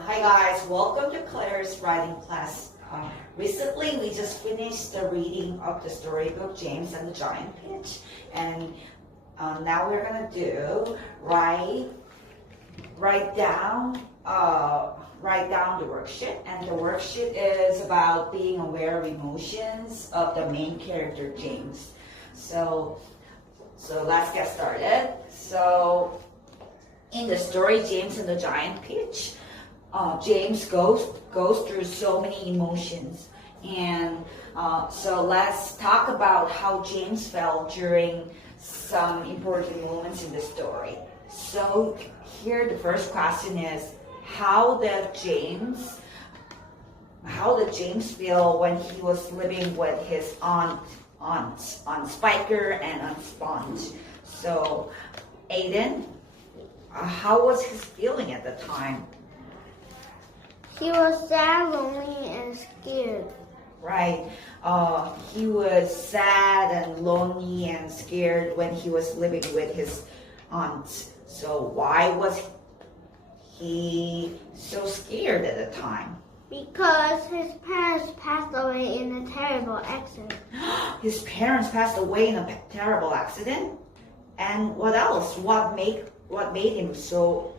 Hi guys, welcome to Claire's writing class. Recently we just finished the reading of the storybook James and the Giant Peach, and now we're gonna do write down the worksheet, and the worksheet is about being aware of emotions of the main character James. So let's get started. So in the story James and the Giant Peach, James goes through so many emotions, and so let's talk about how James felt during some important moments in the story. So here the first question is, how did James feel when he was living with his aunt on Spiker and on Sponge? So Aiden, how was his feeling at the time? He was sad, lonely, and scared. Right. He was sad and lonely and scared when he was living with his aunt. So why was he so scared at the time? Because his parents passed away in a terrible accident. His parents passed away in a terrible accident? And what else? What made him so...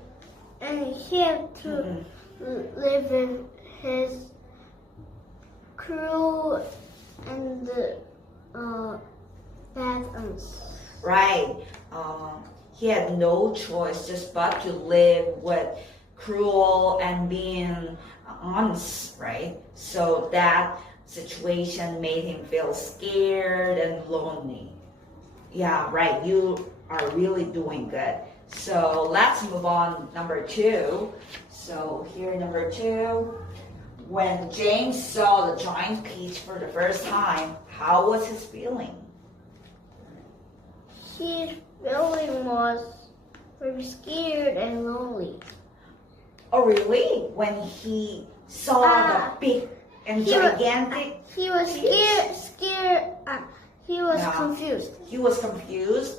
And he had to live in his cruel and bad aunts. Right. He had no choice just but to live with cruel and mean aunts, right? So that situation made him feel scared and lonely. Yeah, right. You are really doing good. So let's move on, number 2. So here, number 2. When James saw the giant peach for the first time, how was his feeling? His feeling was very scared and lonely. Oh, really? When he saw the big and gigantic He was scared. He was confused. He was confused.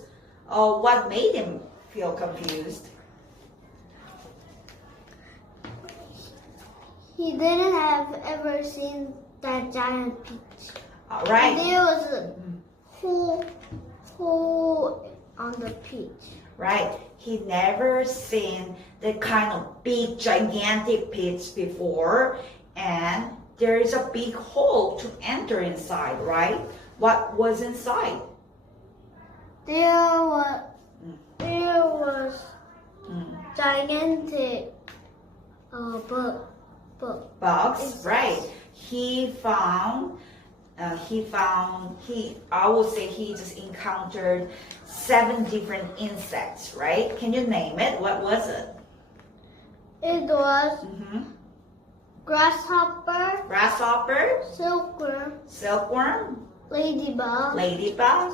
What made him feel confused? He didn't have ever seen that giant peach. Right. There was a hole on the peach. Right. He never seen the kind of big, gigantic peach before, and there is a big hole to enter inside, right? What was inside? There was gigantic Bugs, right? I would say he just encountered 7 different insects, right? Can you name it? What was it? It was grasshopper, silkworm, ladybug,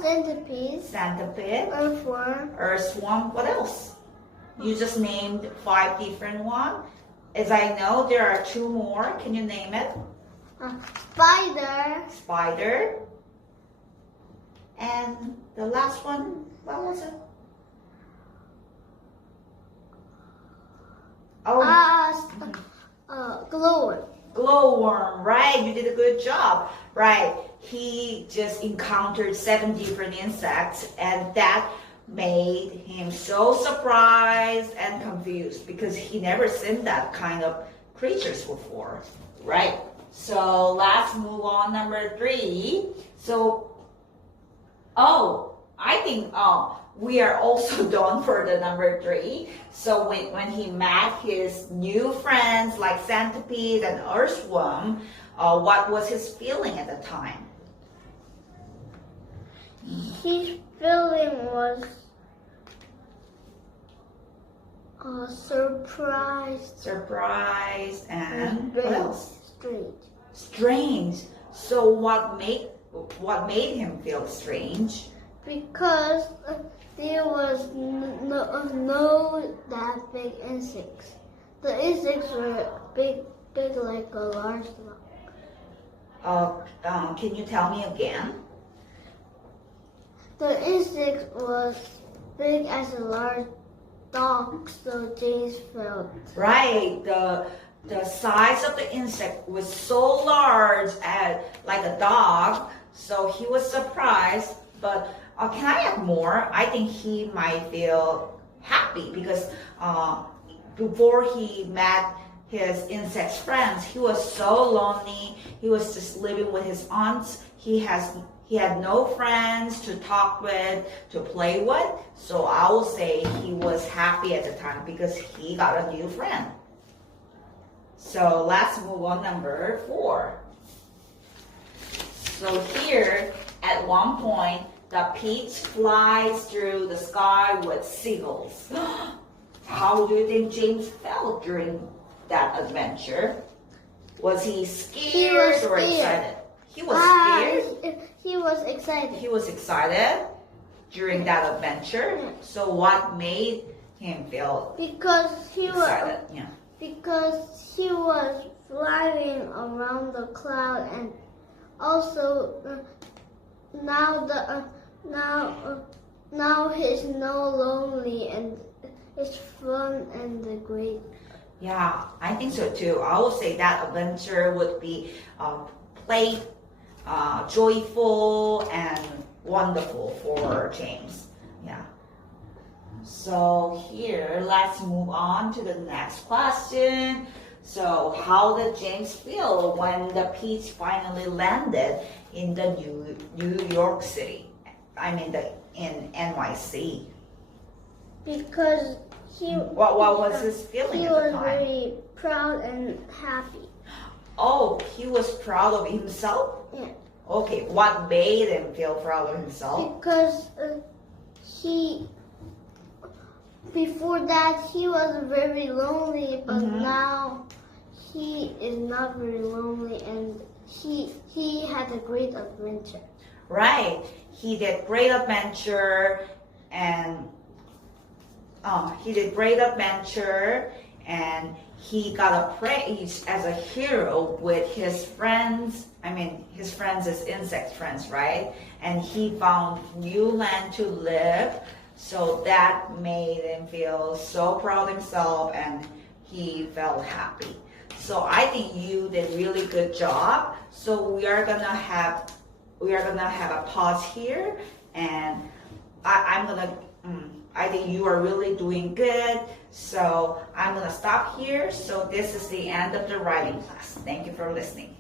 centipede, earthworm. What else? You just named 5 different ones. As I know, there are 2 more. Can you name it? Spider. And the last one, what was it? Glowworm, right? You did a good job, right? He just encountered 7 different insects, and that made him so surprised and confused because he never seen that kind of creatures before, right? So let's move on, number 3. So, I think we are also done for the number 3. So when he met his new friends like centipede and earthworm, what was his feeling at the time? His feeling was Surprised and what else? Strange. So what made him feel strange? Because there was no that big insects. The insects were big like a large dog. Can you tell me again? The insect was big as a large dog, so James felt. Right. the size of the insect was so large, like a dog. So he was surprised. But can I have more? I think he might feel happy because before he met his insect friends, he was so lonely. He was just living with his aunts. He had no friends to talk with, to play with. So I will say he was happy at the time because he got a new friend. So let's move on, number 4. So here, at one point, the peach flies through the sky with seagulls. How do you think James felt during that adventure? Was he scared or excited? He was scared? He was excited. He was excited during that adventure. So what made him feel Because he excited? was because he was flying around the cloud, and also now he's no lonely, and it's fun and great. Yeah, I think so too. I would say that adventure would be play, joyful and wonderful for James. Yeah. So here, let's move on to the next question. So how did James feel when the peach finally landed in the New York City? I mean, in NYC. Because What was his feeling he at the was time? very proud and happy. Oh, he was proud of himself? Yeah. Okay, what made him feel proud of himself? Because before that he was very lonely, but now he is not very lonely, and he had a great adventure. Right, he did great adventure, and he got a praise as a hero with his friends. I mean, his friends is insect friends, right? And he found new land to live. So that made him feel so proud of himself, and he felt happy. So I think you did really good job. So we are gonna have a pause here, and I think you are really doing good. So I'm gonna stop here. So this is the end of the writing class. Thank you for listening.